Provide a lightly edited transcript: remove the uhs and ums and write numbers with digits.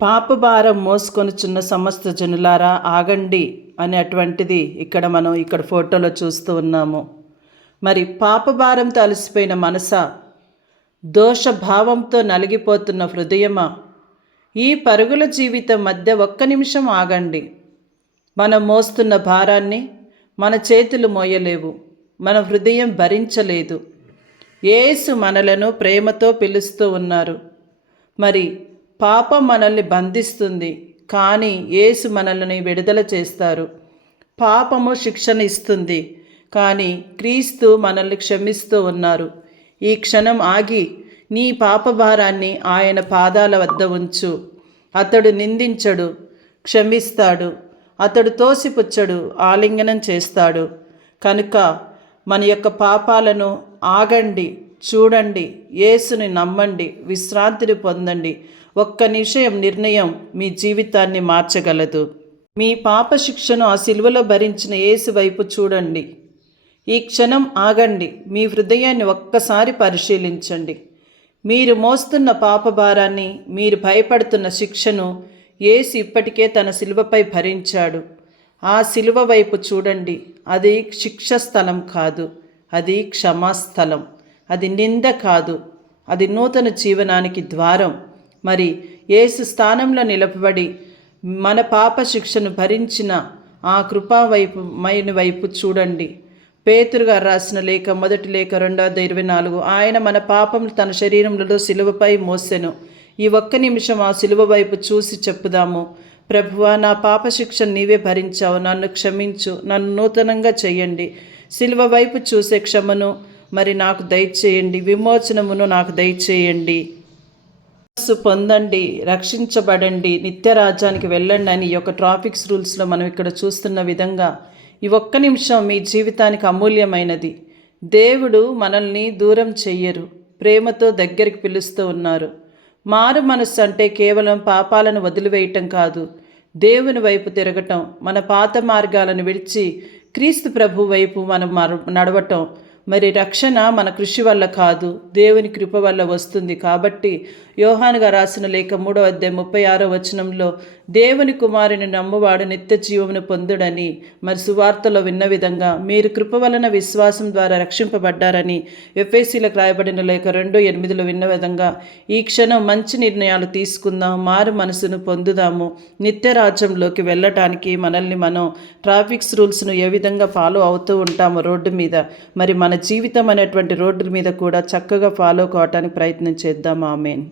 పాపభారం మోసుకొనుచున్న సమస్త జనులారా ఆగండి అనేటువంటిది మనం ఫోటోలో చూస్తూ ఉన్నాము. మరి పాపభారంతో అలసిపోయిన మనసా, దోషభావంతో నలిగిపోతున్న హృదయమా, ఈ పరుగుల జీవితం మధ్య ఒక్క నిమిషం ఆగండి. మనం మోస్తున్న భారాన్ని మన చేతులు మోయలేవు, మన హృదయం భరించలేదు. యేసు మనలను ప్రేమతో పిలుస్తూ ఉన్నారు. మరి పాపం మనల్ని బంధిస్తుంది, కానీ యేసు మనల్ని విడుదల చేస్తారు. పాపము శిక్షణ ఇస్తుంది, కానీ క్రీస్తు మనల్ని క్షమిస్తూ ఉన్నారు. ఈ క్షణం ఆగి నీ పాపభారాన్ని ఆయన పాదాల వద్ద ఉంచు. అతడు నిందించడు, క్షమిస్తాడు. అతడు తోసిపుచ్చడు, ఆలింగనం చేస్తాడు. కనుక మన యొక్క పాపాలను ఆగండి, చూడండి, యేసుని నమ్మండి, విశ్రాంతిని పొందండి. ఒక్క నిర్ణయం మీ జీవితాన్ని మార్చగలదు. మీ పాప శిక్షను ఆ సిలువలో భరించిన యేసు వైపు చూడండి. ఈ క్షణం ఆగండి, మీ హృదయాన్ని ఒక్కసారి పరిశీలించండి. మీరు మోస్తున్న పాపభారాన్ని, మీరు భయపడుతున్న శిక్షను యేసు ఇప్పటికే తన సిలువపై భరించాడు. ఆ సిలువ వైపు చూడండి. అది శిక్ష స్థలం కాదు, అది క్షమాస్థలం. అది నింద కాదు, అది నూతన జీవనానికి ద్వారం. మరి యేసు స్థానంలో నిలబడి మన పాప శిక్షను భరించిన ఆ కృపా వైపు చూడండి. పేతురు గారు రాసిన లేఖ, మొదటి లేఖ 2:24, ఆయన మన పాపములు తన శరీరంలో సిలువపై మోసెను. ఈ ఒక్క నిమిషం ఆ సిలువ వైపు చూసి చెప్పుదాము. ప్రభువా, నా పాప శిక్షను నీవే భరించావు, నన్ను క్షమించు, నన్ను నూతనంగా చేయండి. సిలువ వైపు చూసే క్షమను మరి నాకు దయచేయండి, విమోచనమును నాకు దయచేయండి. పొందండి, రక్షించబడండి, నిత్యరాజ్యానికి వెళ్ళండి అని ఈ యొక్క ట్రాఫిక్స్ రూల్స్లో మనం ఇక్కడ చూస్తున్న విధంగా ఈ ఒక్క నిమిషం మీ జీవితానికి అమూల్యమైనది. దేవుడు మనల్ని దూరం చెయ్యరు, ప్రేమతో దగ్గరికి పిలుస్తూ ఉన్నారు. మారు మనస్సు అంటే కేవలం పాపాలను వదిలివేయటం కాదు, దేవుని వైపు తిరగటం, మన పాత మార్గాలను విడిచి క్రీస్తు ప్రభు వైపు మనం నడవటం. మరి రక్షణ మన కృషి వల్ల కాదు, దేవుని కృప వల్ల వస్తుంది. కాబట్టి యోహాను గారు రాసిన లేఖ 3:36 దేవుని కుమారుని నమ్మువాడు నిత్య జీవమును పొందుడని మరి సువార్తలో విన్న విధంగా మీరు కృప వలన విశ్వాసం ద్వారా రక్షింపబడ్డారని ఎఫెసీలకు రాయబడిన లేఖ 2:8 విన్న విధంగా ఈ క్షణం మంచి నిర్ణయాలు తీసుకుందాం, మారు మనసును పొందుదాము. నిత్య రాజ్యంలోకి వెళ్ళటానికి మనల్ని మనం ట్రాఫిక్స్ రూల్స్ను ఏ విధంగా ఫాలో అవుతూ ఉంటామో రోడ్డు మీద, మరి మన జీవితం అనేటువంటి రోడ్డు మీద కూడా చక్కగా ఫాలో కావటానికి ప్రయత్నం చేద్దాం. ఆమేన్.